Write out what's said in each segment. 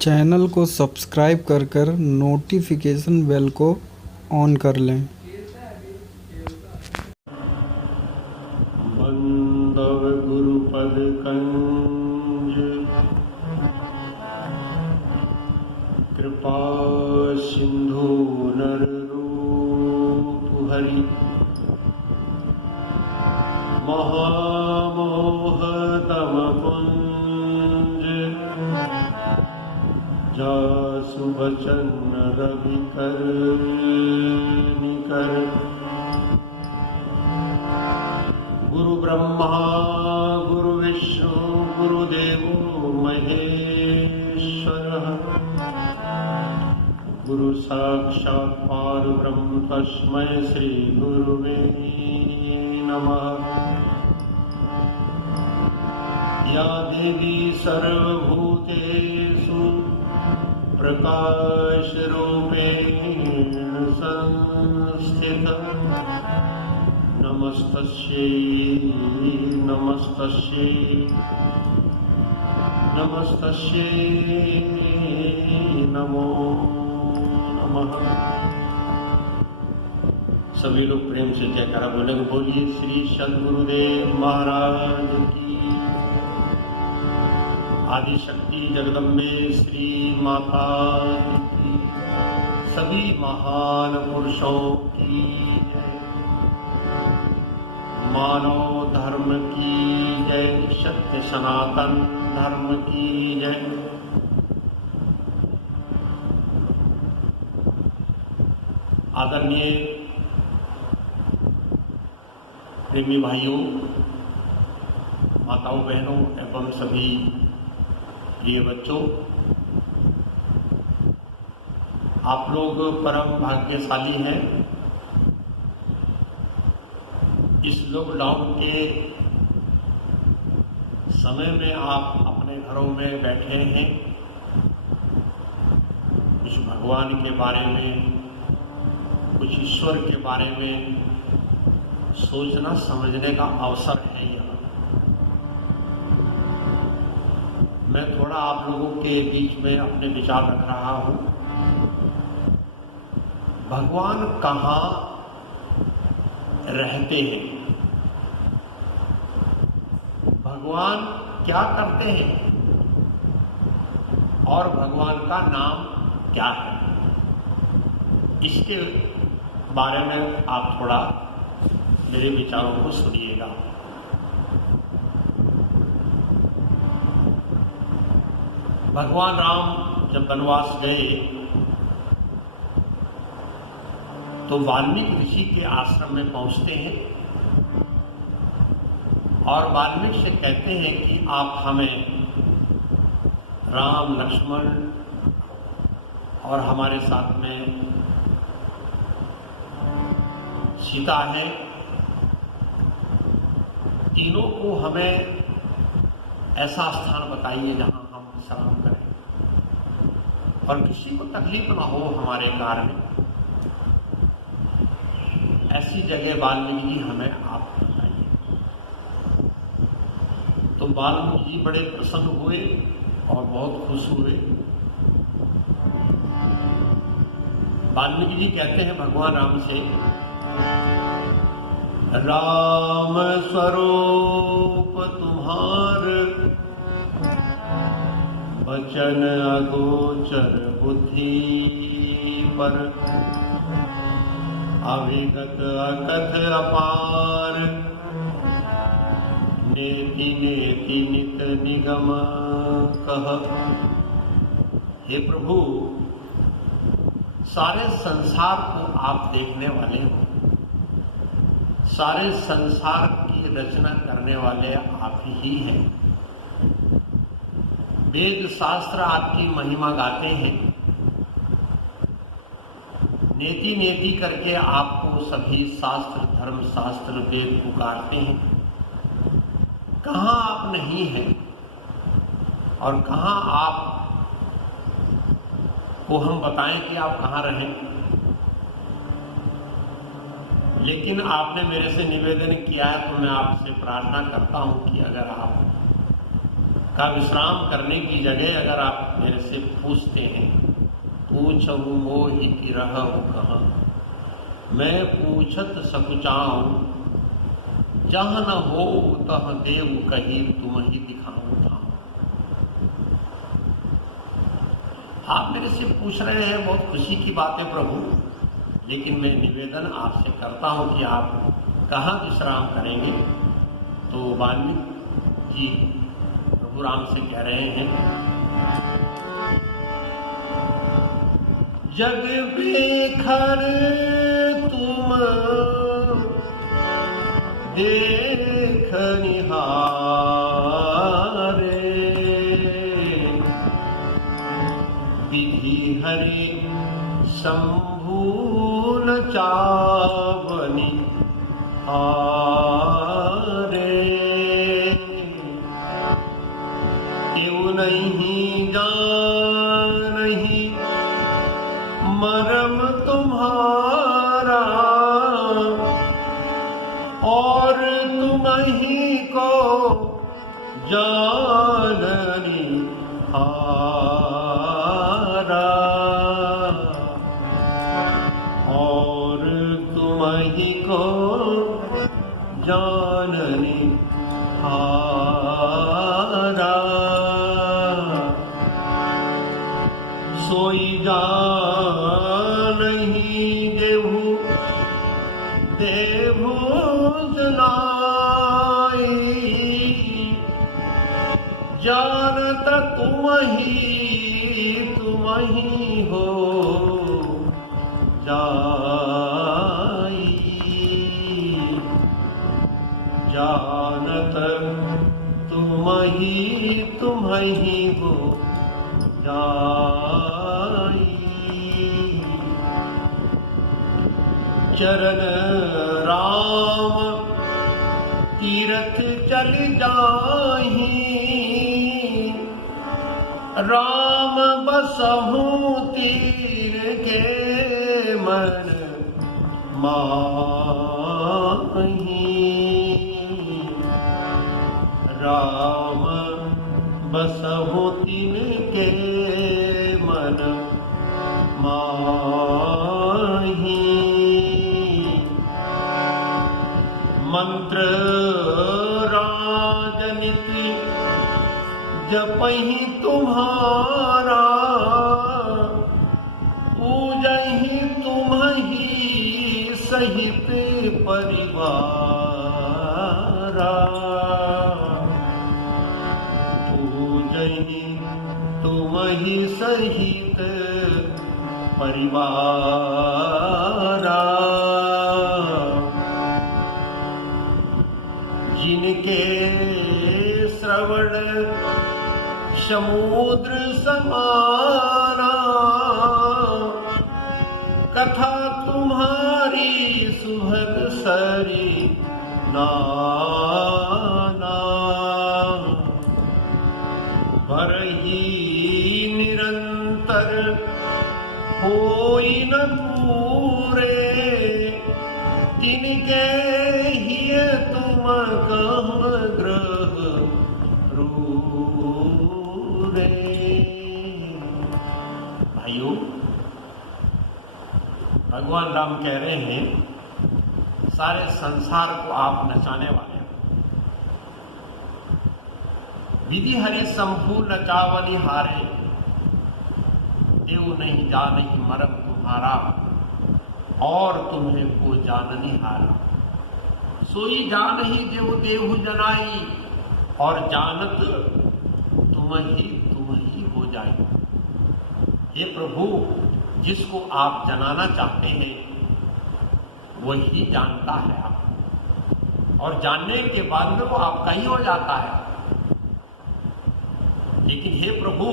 Channel को subscribe कर notification bell को ऑन कर लें। बंदव गुरुपद कंज कृपा सिंधु नर रूप हरि महामोह तम पुंज जासु बचन रवि कर निकर गुरु ब्रह्मा गुरु विष्णु गुरुदेवो महेश्वरः गुरु साक्षात् परब्रह्म तस्मै श्री गुरुवे नमः। या देवी सर्वभूतेषु प्रकाश रूपेण संस्थिता नमस्तस्यै नमस्तस्यै नमस्तस्यै नमो नमः। सभी लोग प्रेम से जयकारा बोलेंगे। बोलिए श्री सद्गुरुदेव महाराज की। आदि शक्ति जगदम्बे श्री माता की। सभी महान पुरुषों की जय। मानव धर्म की जय। सत्य सनातन धर्म की जय। आदरणीय प्रेमी भाइयों, माताओं, बहनों एवं सभी प्रिय बच्चों, आप लोग परम भाग्यशाली हैं। इस लॉकडाउन के समय में आप अपने घरों में बैठे हैं। कुछ भगवान के बारे में, कुछ ईश्वर के बारे में सोचना समझने का अवसर है। यहाँ मैं थोड़ा आप लोगों के बीच में अपने विचार रख रहा हूँ। भगवान कहाँ रहते हैं? भगवान क्या करते हैं? और भगवान का नाम क्या है? इसके बारे में आप थोड़ा मेरे विचारों को सुनिएगा। भगवान राम जब वनवास गए तो वाल्मीकि ऋषि के आश्रम में पहुंचते हैं और वाल्मीकि से कहते हैं कि आप हमें राम, लक्ष्मण और हमारे साथ में सीता है, तीनों को हमें ऐसा स्थान बताइए जहां हम विश्राम करें और किसी को तकलीफ ना हो हमारे कारण। ऐसी जगह वाल्मीकि जी हमें आप बताइए। तो वाल्मीकि जी बड़े प्रसन्न हुए और बहुत खुश हुए। वाल्मीकि जी कहते हैं भगवान राम से, राम स्वरूप तुम्हार वचन अगोचर बुद्धि पर अविगत अकथ अपार नेति नेति नित निगम कह। हे प्रभु, सारे संसार को आप देखने वाले हो। सारे संसार की रचना करने वाले आप ही हैं। वेद शास्त्र आपकी महिमा गाते हैं। नेति नेति करके आपको सभी शास्त्र, धर्म शास्त्र, वेद पुकारते हैं। कहाँ आप नहीं हैं और कहाँ आप को हम बताएं कि आप कहाँ रहें। लेकिन आपने मेरे से निवेदन किया है तो मैं आपसे प्रार्थना करता हूं कि अगर आप का विश्राम करने की जगह अगर आप मेरे से पूछते हैं, पूछहु मोहि रहु कहाँ, मैं पूछत सकुचाऊं, जहाँ न हो तह देव कही, तुम ही दिखाऊं धाम। आप मेरे से पूछ रहे हैं, बहुत खुशी की बात है प्रभु, लेकिन मैं निवेदन आपसे करता हूं कि आप कहाँ विश्राम करेंगे। तो वाल्मीकि जी प्रभु राम से कह रहे हैं, जग बेखर तुम देख निहारे, विधि हरि शंभु न चावनि हारे, त्यों नहीं जानहि मरम तुम्हारा, और तुम ही को जाननी हारा, और तुम ही को जाननी हारा, सोई जानहि देहु देहु जनाई, जानत तुम ही हो जाई, जानत तुम ही हो जाई, चरण राम तीरथ चल जाहि, राम बसहु तीर के मन माहि, राम बसहु तीन के मन माहि, मंत्र राजनीति जपहि तुम्हारा, पूजहि तुम्हि सहित परिवारा, पूजहि तुम्हि सहित परिवारा, जिनके श्रवण समुद्र समाना, कथा तुम्हारी सुभग सरी नाना, भरहि निरंतर होई न पूरे, तिनके हिय तुम कह ग्रह रूरे। भाइयों, भगवान राम कह रहे हैं, सारे संसार को आप नचाने वाले हो। विधि हरि शंभु नचावनि हारे, देव नहीं जानहि मरम तुम्हारा, और तुम्हें को जाननी हारा। सोई जानहि देव देहु जनाई, और जानत तुम ही हो जाए। हे प्रभु, जिसको आप जनाना चाहते हैं वही जानता है आप, और जानने के बाद में वो आपका ही हो जाता है। लेकिन हे प्रभु,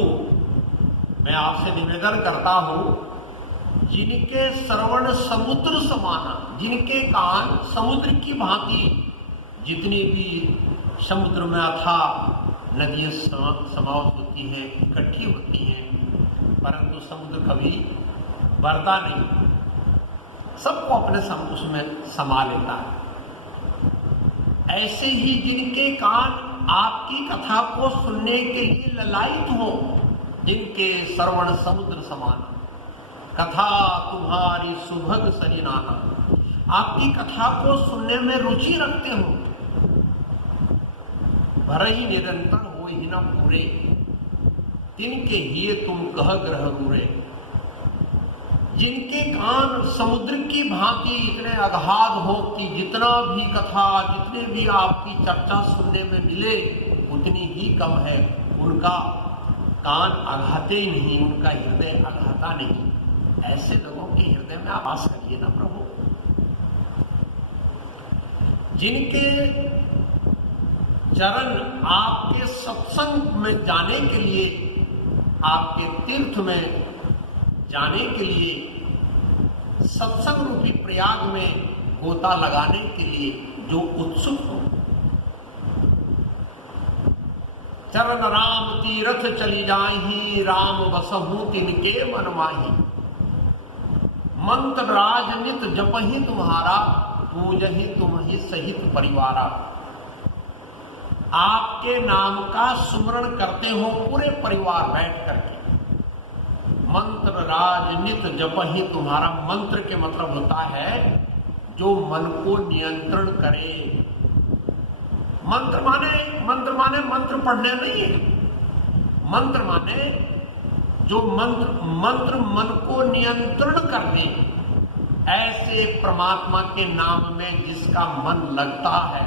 मैं आपसे निवेदन करता हूं, जिनके श्रवण समुद्र समाना, जिनके कान समुद्र की भांति, जितनी भी समुद्र में अथाह नदियां समावत होती हैं, इकट्ठी होती हैं, परंतु समुद्र कभी भरता नहीं, सबको अपने उसमें समा लेता है। ऐसे ही जिनके कान आपकी कथा को सुनने के लिए ललायित हो, जिनके श्रवण समुद्र समान, कथा तुम्हारी सुभग सरिनाना, आपकी कथा को सुनने में रुचि रखते हो, भरही निरंतर हो ही न पूरे, तिनके हिये तुम कह ग्रह रूरे, जिनके कान समुद्र की भांति इतने अगाध हो कि जितना भी कथा, जितने भी आपकी चर्चा सुनने में मिले उतनी ही कम है, उनका कान अघाते ही नहीं, उनका हृदय अघाता नहीं। ऐसे लोगों के हृदय में आप वास करिए ना प्रभु, जिनके चरण आपके सत्संग में जाने के लिए, आपके तीर्थ में जाने के लिए, सत्संग रूपी प्रयाग में गोता लगाने के लिए जो उत्सुक हो, चरण राम तीरथ चली जाहि, राम बसहु तिनके मन माहि, मंत्र राज नित जपहि तुम्हारा, पूजहि तुम्हि सहित परिवारा। आपके नाम का सुमरण करते हो पूरे परिवार बैठ करके, मंत्र राज नित जपहि तुम्हारा। मंत्र के मतलब होता है जो मन को नियंत्रण करे। मंत्र माने मंत्र पढ़ने नहीं है, मंत्र माने जो मंत्र मन को नियंत्रण कर दे, ऐसे परमात्मा के नाम में जिसका मन लगता है,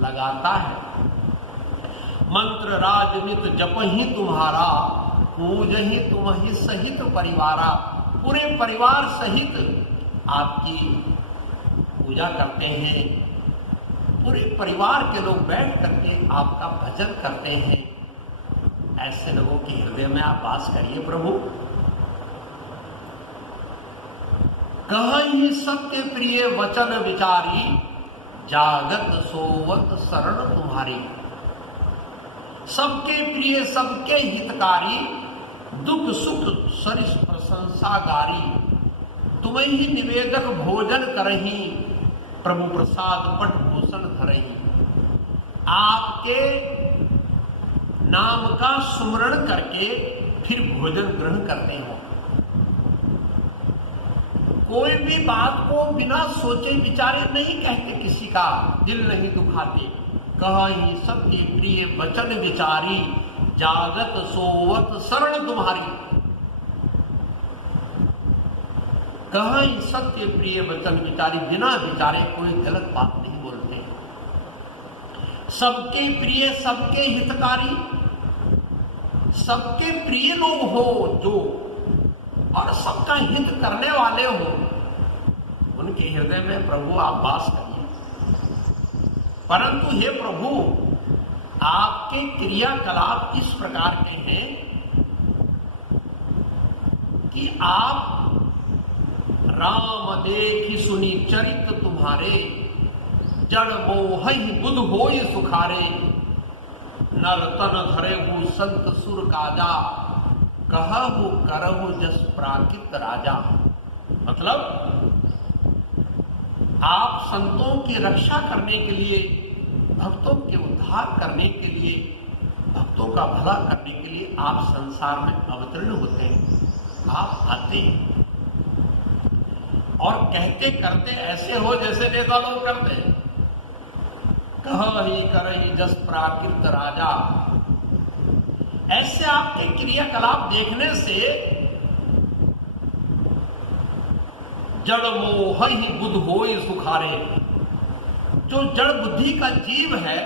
लगाता है। मंत्र राजनित जपहि तुम्हारा, पूजहि तुम्हि सहित परिवारा। पूरे परिवार सहित आपकी पूजा करते हैं, पूरे परिवार के लोग बैठ करके आपका भजन करते हैं। ऐसे लोगों के हृदय में आप वास करिए प्रभु। कहीं सत्य प्रिय वचन विचारी, जागत सोवत शरण तुम्हारी। सबके प्रिय सबके हितकारी, दुख सुख सरिस प्रशंसा गारी। तुम्हें ही निवेदक भोजन करही, प्रभु प्रसाद पट भूषण धरही। आपके नाम का सुमरण करके फिर भोजन ग्रहण करते हो। कोई भी बात को बिना सोचे विचारे नहीं कहते, किसी का दिल नहीं दुखाते। कहीं सबके प्रिय वचन विचारी, जागत सोवत शरण तुम्हारी। कहीं सत्य प्रिय वचन विचारी, बिना विचारे कोई गलत बात नहीं बोलते। सबके प्रिय सबके हितकारी, सबके प्रिय लोग हो जो, और सबका हित करने वाले हो, उनके हृदय में प्रभु आप वास करिए। परंतु हे प्रभु, आपके क्रियाकलाप इस प्रकार के हैं कि आप राम देखी सुनी चरित तुम्हारे, जड़ मोहि बुध होय सुखारे। नर तन धरेहु संत सुर काजा, कहु करहु जस प्राकृत राजा। मतलब आप संतों की रक्षा करने के लिए, भक्तों के उद्धार करने के लिए, भक्तों का भला करने के लिए आप संसार में अवतीर्ण होते हैं। आप आते हैं और कहते करते ऐसे हो जैसे नेता लोग करते हैं। कहहि करहि जस प्राकृत राजा। ऐसे आपके क्रियाकलाप देखने से जड़ मोहि बुध होय सुखारे। जो जड़ बुद्धि का जीव है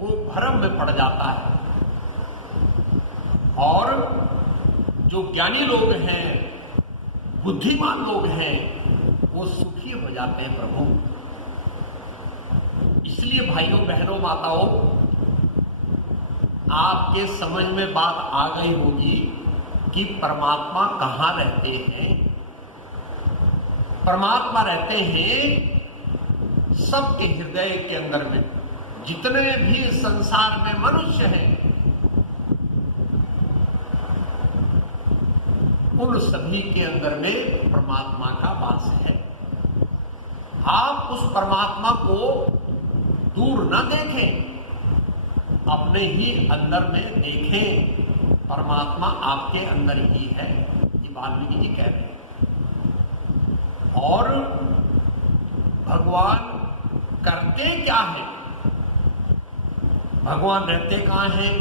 वो भ्रम में पड़ जाता है, और जो ज्ञानी लोग हैं, बुद्धिमान लोग हैं, वो सुखी हो जाते हैं प्रभु। इसलिए भाइयों बहनों माताओं, आपके समझ में बात आ गई होगी कि परमात्मा कहाँ रहते हैं। परमात्मा रहते हैं सबके हृदय के अंदर में। जितने भी संसार में मनुष्य हैं, उन सभी के अंदर में परमात्मा का वास है। आप उस परमात्मा को दूर न देखें, अपने ही अंदर में देखें, परमात्मा आपके अंदर ही है, ये वाल्मीकि जी कह रहे हैं। और भगवान करते क्या है, भगवान रहते कहाँ हैं,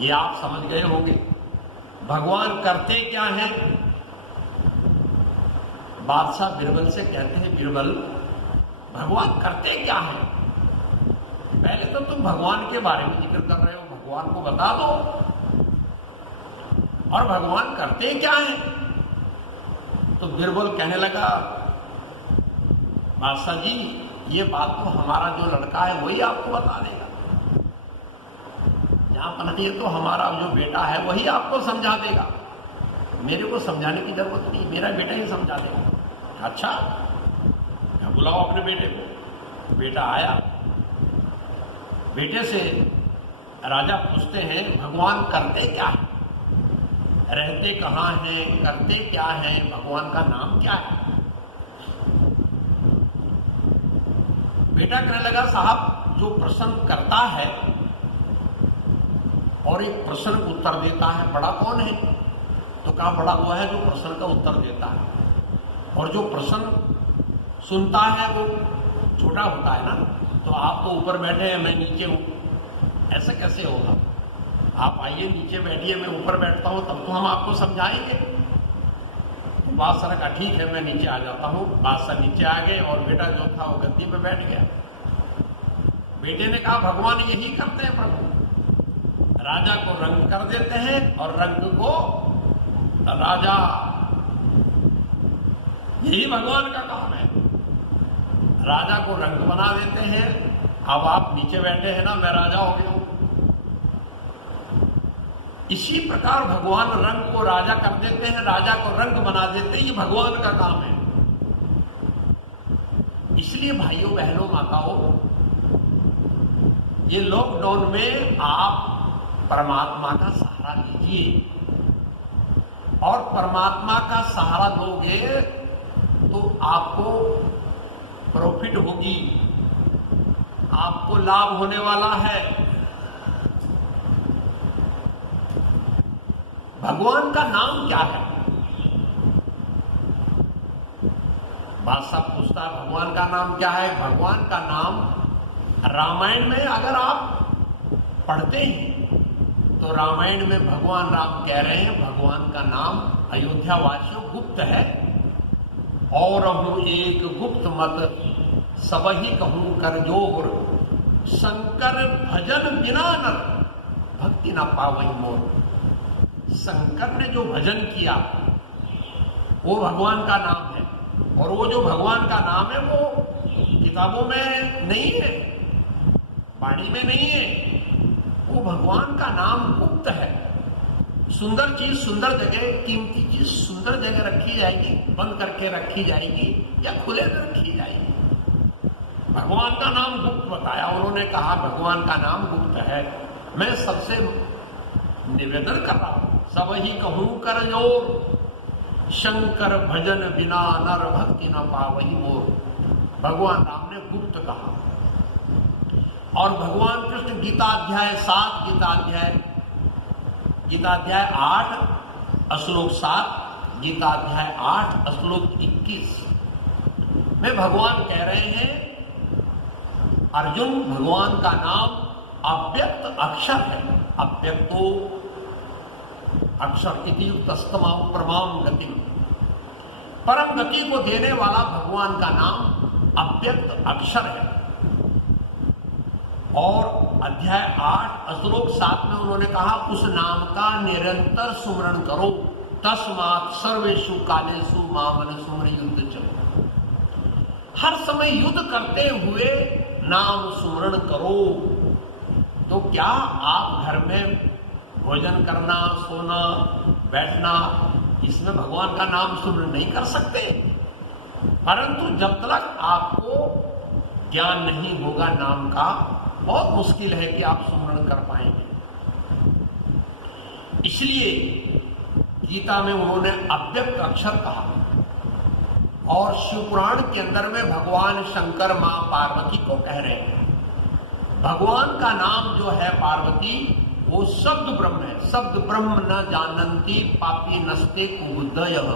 ये आप समझ गए होंगे। भगवान करते क्या है? बादशाह बिरबल से कहते हैं, बिरबल भगवान करते क्या है? पहले तो तुम भगवान के बारे में जिक्र कर रहे हो, भगवान को बता दो, और भगवान करते क्या है? तो बिरबल कहने लगा, बादशाह जी ये बात तो हमारा जो लड़का है वही आपको बता देगा, जहां पनती है तो हमारा जो बेटा है वही आपको समझा देगा, मेरे को समझाने की जरूरत नहीं, मेरा बेटा ही समझा देगा। अच्छा, बुलाओ अपने बेटे को। बेटा आया, बेटे से राजा पूछते हैं, भगवान करते क्या है, रहते कहाँ हैं, करते क्या है, भगवान का नाम क्या है? बेटा कहने लगा, साहब जो प्रश्न करता है और एक प्रश्न उत्तर देता है, बड़ा कौन है? तो कहा, बड़ा वो है जो प्रश्न का उत्तर देता है, और जो प्रश्न सुनता है वो छोटा होता है ना। तो आप तो ऊपर बैठे हैं, मैं नीचे हूं, ऐसा कैसे होगा? आप आइए नीचे बैठिए, मैं ऊपर बैठता हूं, तब तो हम आपको समझाएंगे। बादशाह का ठीक है, मैं नीचे आ जाता हूं। बादशाह नीचे आ गए और बेटा जो था वो गद्दी पे बैठ गया। बेटे ने कहा, भगवान यही करते हैं प्रभु, राजा को रंग कर देते हैं और रंग को राजा, यही भगवान का काम है, राजा को रंग बना देते हैं। अब आप नीचे बैठे हैं ना, मैं राजा हो गया हूं। इसी प्रकार भगवान रंग को राजा कर देते हैं, राजा को रंग बना देते हैं, ये भगवान का काम है। इसलिए भाइयों बहनों माताओं, ये लॉकडाउन में आप परमात्मा का सहारा लीजिए, और परमात्मा का सहारा लोगे तो आपको प्रॉफिट होगी, आपको लाभ होने वाला है। भगवान का नाम क्या है? बादशाह पूछता है, भगवान का नाम क्या है? भगवान का नाम रामायण में अगर आप पढ़ते हैं तो रामायण में भगवान राम कह रहे हैं, भगवान का नाम अयोध्या वासियों गुप्त है, और हूं एक गुप्त मत सबही कहूं कर जोर, शंकर भजन बिना नर भक्ति न पावई मोर। शंकर ने जो भजन किया वो भगवान का नाम है, और वो जो भगवान का नाम है वो किताबों में नहीं है, वाणी में नहीं है, वो भगवान का नाम गुप्त है। सुंदर चीज सुंदर जगह, कीमती चीज सुंदर जगह रखी जाएगी, बंद करके रखी जाएगी या खुले में रखी जाएगी। भगवान का नाम गुप्त बताया, उन्होंने कहा भगवान का नाम गुप्त है। मैं सबसे निवेदन कर रहा हूं, सब ही कहूं कर जोर, शंकर भजन बिना नर भक्ति न पावही मोर। भगवान राम ने गुप्त कहा, और भगवान कृष्ण गीताध्याय 7, गीताध्याय 8 श्लोक 7, गीताध्याय 8 श्लोक 21 में भगवान कह रहे हैं, अर्जुन भगवान का नाम अव्यक्त अक्षर है, अव्यक्तो अक्षर इति युक्तस्तमां परमां गति, परम गति को देने वाला भगवान का नाम अव्यक्त अक्षर है। और अध्याय 8 श्लोक 7 में उन्होंने कहा, उस नाम का निरंतर सुमरण करो, तस्मात् सर्वेषु कालेषु मामन सुमर युद्ध चलो। हर समय युद्ध करते हुए नाम सुमरण करो। तो क्या आप घर में भोजन करना, सोना, बैठना, इसमें भगवान का नाम सुमरण नहीं कर सकते? परंतु जब तक आपको ज्ञान नहीं होगा नाम का, बहुत मुश्किल है कि आप सुमरण कर पाएंगे। इसलिए गीता में उन्होंने अव्यक्त अक्षर कहा, और शिव पुराण के अंदर में भगवान शंकर मां पार्वती को कह रहे हैं, भगवान का नाम जो है पार्वती, वो शब्द ब्रह्म है। शब्द ब्रह्म न जानन्ति पापी नस्ते कुबुद्धयः।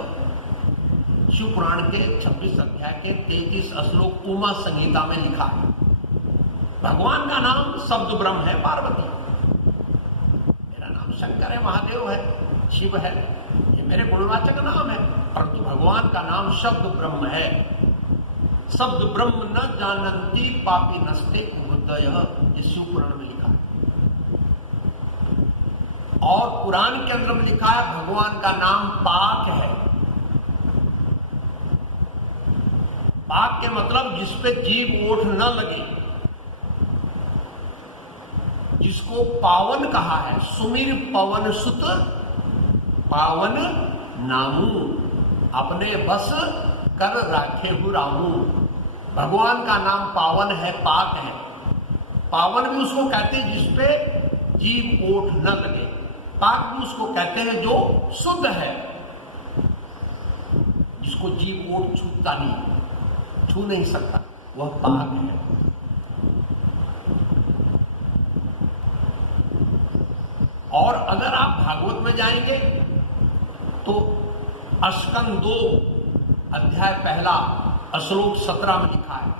शिव पुराण के 26 अध्याय के 33 श्लोक उमा संहिता में लिखा है। भगवान का नाम शब्द ब्रह्म है पार्वती। मेरा नाम शंकर है, महादेव है, शिव है, ये मेरे गुणवाचक नाम है, परंतु भगवान का नाम शब्द ब्रह्म है। शब्द ब्रह्म न जानन्ति पापी नस्ते कुबुद्धयः, ये शिव पुराण में लिखा है। और कुरान के अंदर में लिखा है भगवान का नाम पाक है। पाक के मतलब जिसपे जीव ओठ न लगे, जिसको पावन कहा है। सुमिर पवन सुत पावन नामू, अपने बस कर राखे हु रामू। भगवान का नाम पावन है, पाक है। पावन भी उसको कहते हैं जिसपे जीव ओठ न लगे। पाक भी उसको कहते हैं जो शुद्ध है, जिसको जीव ओठ छूता नहीं, छू नहीं सकता, वह पाक है। और अगर आप भागवत में जाएंगे तो स्कंद 2 अध्याय 1 श्लोक 17 में लिखा है,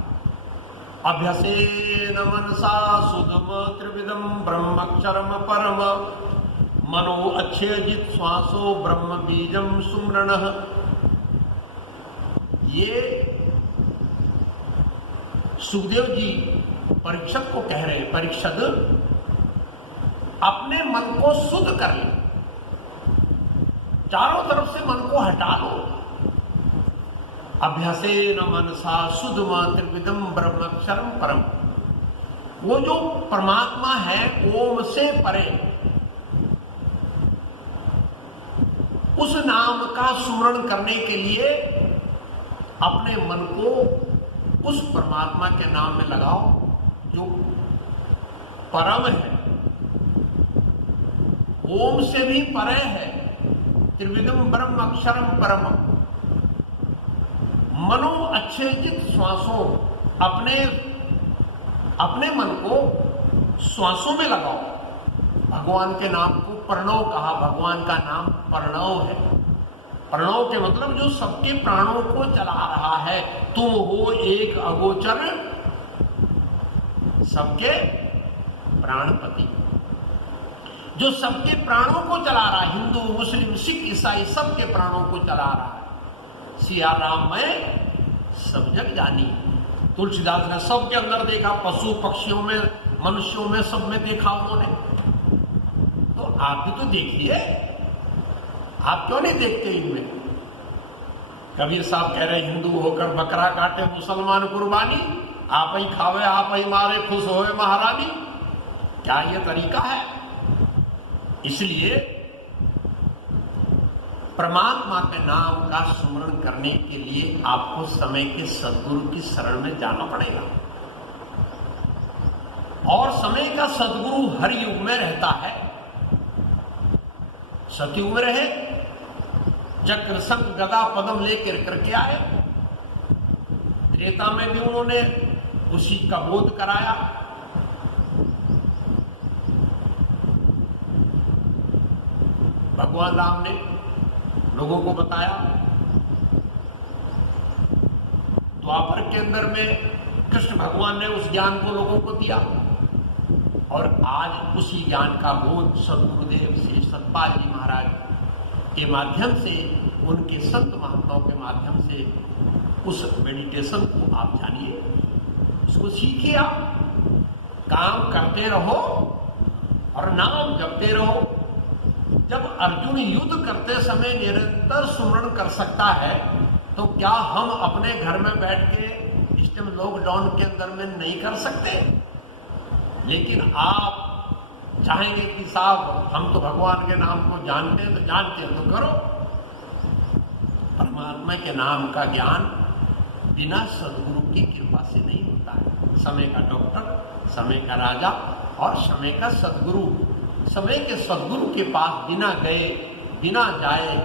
अभ्यसेन मनसा सुधम त्रिविधम ब्रह्मक्षरम परम मनो अच्छेजित श्वासो ब्रह्म बीजम सुमरण। ये सुखदेव जी परीक्षक को कह रहे हैं, परीक्षक अपने मन को शुद्ध कर ले, चारों तरफ से मन को हटा लो। अभ्यासेन मनसा शुद्धम त्रिविधम ब्रह्मक्षरम परम। वो जो परमात्मा है ओम से परे, उस नाम का सुमरण करने के लिए अपने मन को उस परमात्मा के नाम में लगाओ जो परम है, ओम से भी परे है, त्रिविधम ब्रह्म अक्षरम परम। मनो अच्छेजित श्वासों, अपने मन को श्वासों में लगाओ। भगवान के नाम को प्रणव कहा, भगवान का नाम प्रणव है। प्रणव के मतलब जो सबके प्राणों को चला रहा है। तुम हो एक अगोचर सबके प्राणपति, जो सबके प्राणों को चला रहा है। हिंदू मुस्लिम सिख ईसाई सबके प्राणों को चला रहा है। सिया राम में सब जग जानी। तुलसीदास ने सबके अंदर देखा, पशु पक्षियों में, मनुष्यों में, सब में देखा उन्होंने। तो आप भी तो देखिए, आप क्यों नहीं देखते इनमें? कबीर साहब कह रहे हिंदू होकर बकरा काटे मुसलमान कुर्बानी, आप ही खावे आप ही मारे खुश होए महारानी। क्या ये तरीका है? इसलिए परमात्मा के नाम का स्मरण करने के लिए आपको समय के सद्गुरु की शरण में जाना पड़ेगा। और समय का सद्गुरु हर युग में रहता है। सतयुग में रहे, चक्र शंख गदा पद्म लेकर करके आए। त्रेता में भी उन्होंने उसी का बोध कराया। भगवान राम ने लोगों को बताया। द्वापर के अंदर में कृष्ण भगवान ने उस ज्ञान को लोगों को दिया। और आज उसी ज्ञान का बोध सदगुरुदेव से सतपाल जी महाराज के माध्यम से, उनके संत महात्माओं के माध्यम से उस मेडिटेशन को आप जानिए, उसको सीखिए। आप काम करते रहो और नाम जपते रहो। जब अर्जुन युद्ध करते समय निरंतर सुमरण कर सकता है, तो क्या हम अपने घर में बैठ के इस टाइम लॉकडाउन के अंदर में नहीं कर सकते? लेकिन आप चाहेंगे कि साहब हम तो भगवान के नाम को जानते हैं, तो जानते हैं तो करो। परमात्मा के नाम का ज्ञान बिना सदगुरु की कृपा से नहीं होता है। समय का डॉक्टर, समय का राजा और समय का सदगुरु, समय के सदगुरु के पास बिना गए, बिना जाए,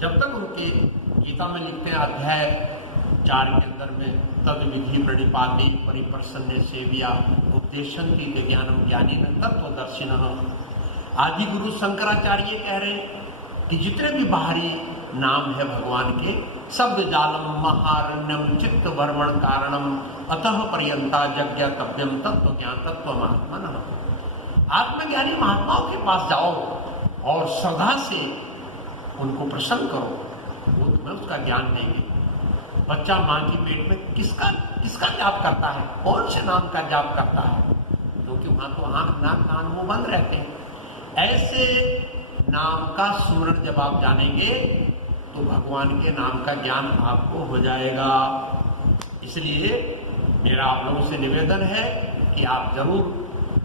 जब तक उनके गीता में लिखते हैं अध्याय चार के अंदर में तद विधि प्रणिपाते परिप्रसन्न सेविया उपदेशंति ते ज्ञानम ज्ञानी न तत्वदर्शिन। आदि गुरु शंकराचार्य कह रहे हैं कि जितने भी बाहरी नाम है भगवान के, शब्द जालम महारण्यम चित्त वर्मण कारणम अतः पर्यंता यज्ञ तव्यम तत्व ज्ञान तत्व महात्मन। आत्मज्ञानी महात्माओं के पास जाओ और श्रद्धा से उनको प्रसन्न करो, वो तुम्हें उसका ज्ञान देंगे। बच्चा माँ की पेट में किसका जाप करता है, कौन से नाम का जाप करता है, क्योंकि वहां तो आंख नाक कान मुंह बंद रहते हैं। ऐसे नाम का सुमरण जब आप जानेंगे तो भगवान के नाम का ज्ञान आपको हो जाएगा। इसलिए मेरा आप लोगों से निवेदन है कि आप जरूर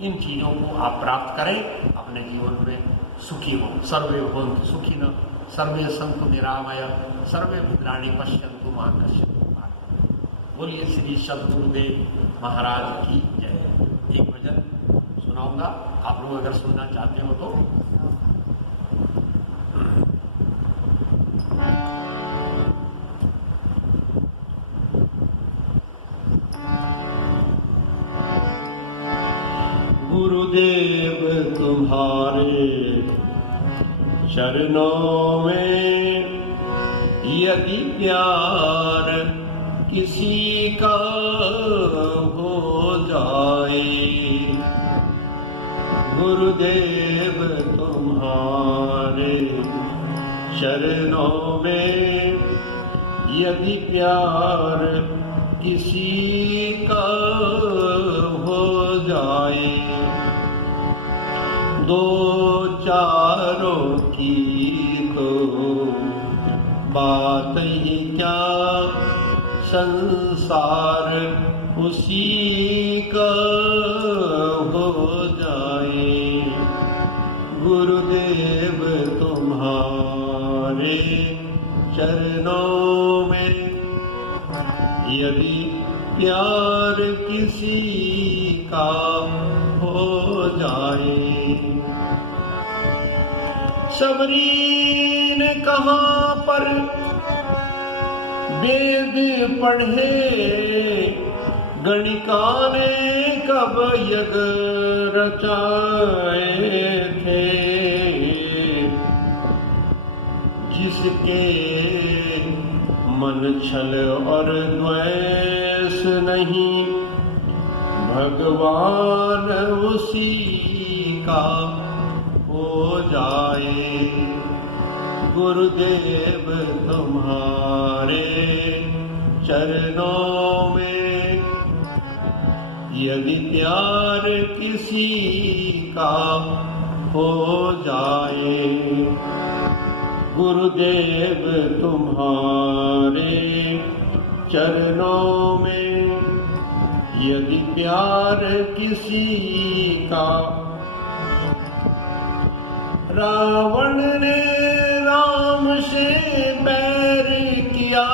इन चीजों को आप प्राप्त करें, अपने जीवन में सुखी हो। सर्वे भवन्तु सुखिनः, सर्वे सन्तु निरामय, सर्वे भद्राणि पश्यन्तु मा कश्चित् दुःखभाग्। बोलिए श्री सद्गुरुदेव महाराज की जय। एक भजन सुनाऊंगा, आप लोग अगर सुनना चाहते हो तो। गुरुदेव तुम्हारे चरणों में यदि प्यार किसी का हो जाए, गुरुदेव तुम्हारे चरणों में यदि प्यार किसी का हो जाए, दो चारों की तो बात ही क्या, संसार उसी का हो जाए। गुरुदेव तुम्हारे चरणों में यदि प्यार किसी का हो जाए। सबरी ने कहाँ पर वेद पढ़े, गणिका ने कब यज्ञ रचाए थे, जिसके मन छल और द्वेष नहीं, भगवान उसी का हो जाए। गुरुदेव तुम्हारे चरणों में यदि प्यार किसी का हो जाए, गुरुदेव तुम्हारे चरणों में यदि प्यार किसी का। रावण ने राम से बैर किया,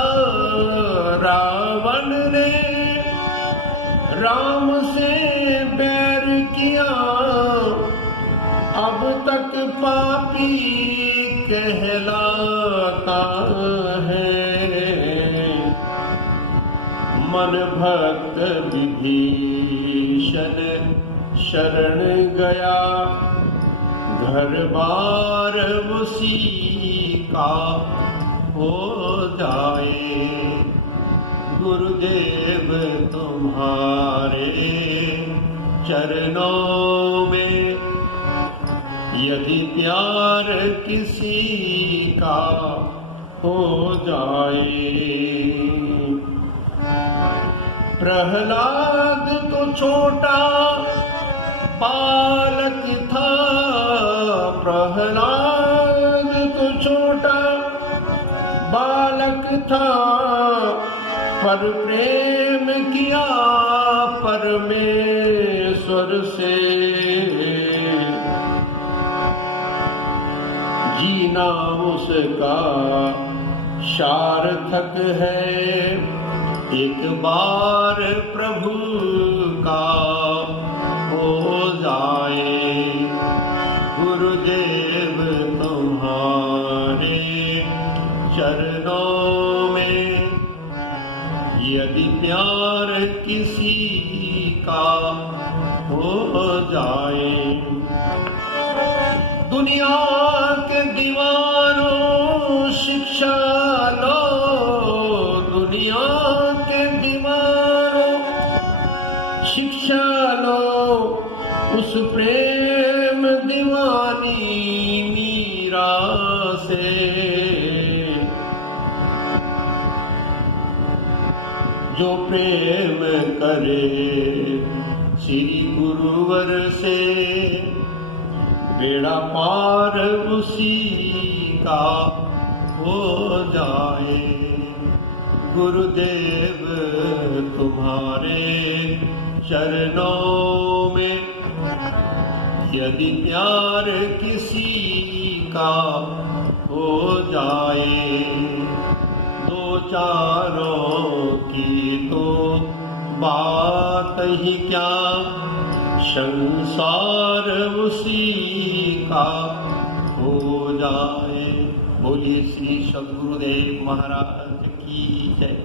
रावण ने राम से बैर किया, अब तक पापी कहलाता है। मन भक्त विभीषण शरण गया, घर बार उसी का हो जाए। गुरुदेव तुम्हारे चरणों में यदि प्यार किसी का हो जाए। प्रहलाद तो छोटा बालक था, प्रहलाद तो छोटा बालक था, पर प्रेम किया परमेश्वर से। जीना उसका सार्थक है, एक बार प्रभु का हो जाए। गुरुदेव तुम्हारे चरणों में यदि प्यार किसी का हो जाए, दुनिया के दीवारों शिक्षा लो, दुनिया के दीवारों शिक्षा लो, उस प्रेम दीवानी मीरा से। जो प्रेम करे श्री गुरुवर से, बेड़ा पार उसी का हो जाए। गुरुदेव तुम्हारे चरणों में यदि प्यार किसी का हो जाए, दो चारों की तो बात ही क्या, संसार उसी का हो जाए। बोलिए श्री सद्गुरुदेव महाराज की जय।